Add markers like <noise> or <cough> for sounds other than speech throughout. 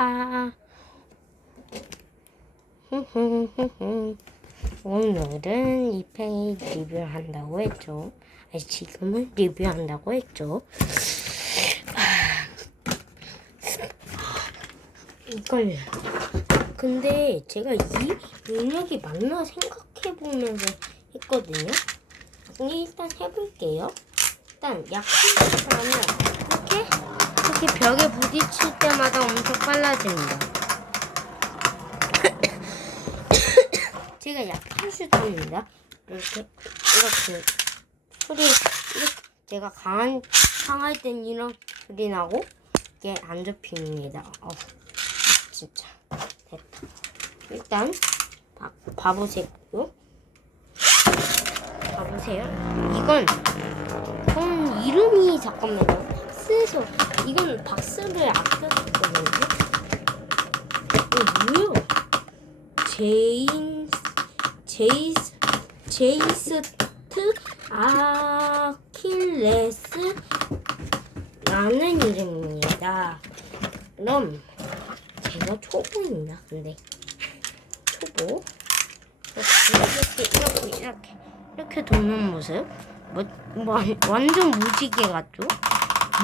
하하. 오늘은 이 팽이 리뷰를 한다고 했죠. 아니, 지금은 리뷰한다고 했죠. 이걸 근데 제가 이 능력이 맞나 생각해 보면서 했거든요. 일단 해볼게요. 일단 약한 이 이렇게 벽에 부딪힐 때마다 엄청 빨라집니다. 제가 약한 슈터입니다. 이렇게 이렇게 소리 이렇게 제가 강한 강할 땐 이런 소리 나고 이게 안 접힙니다. 어, 진짜 됐다. 일단 봐, 봐보세요. 봐보세요. 이건 음, 이름이 잠깐만요. 쓰서 이건 박스를 아꼈거든요. 이거 뭐요? 제인 제이스 제이스트 아킬레스라는 이름입니다. 그럼 제가 초보입니다. 근데 초보 이렇게 이렇게 이렇게 이렇게 돕는 모습 뭐, 뭐 완- 완전 무지개 같죠?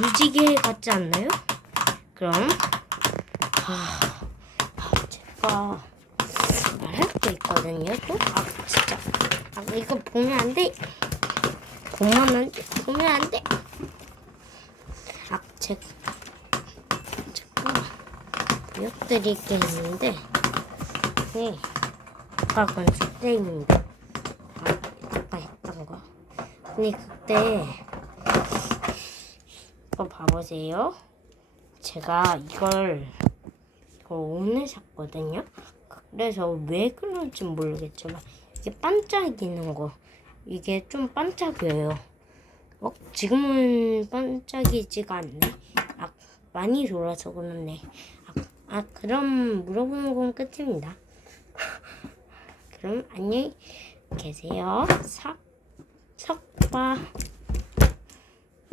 무지개 같지 않나요? 그럼 아, 아, 제가 말할 게 있거든요. 또? 아 진짜 아, 이거 보면 안 돼. 보면 안 돼. 보면 안 돼. 아 제가 제가 보여드릴 게 있는데 네 아까 건 그때입니다. 아 아까 했던 거. 근데 그때 이거 봐보세요. 제가 이걸 이걸 오늘 샀거든요. 그래서 왜 그런지 모르겠지만 이게 반짝이는 거 이게 좀 반짝여요. 어 지금은 반짝이지가 않네. 아 많이 돌아서 그렇네. 아, 아 그럼 물어보는 건 끝입니다. <laughs> 그럼 안녕히 계세요. 석 석바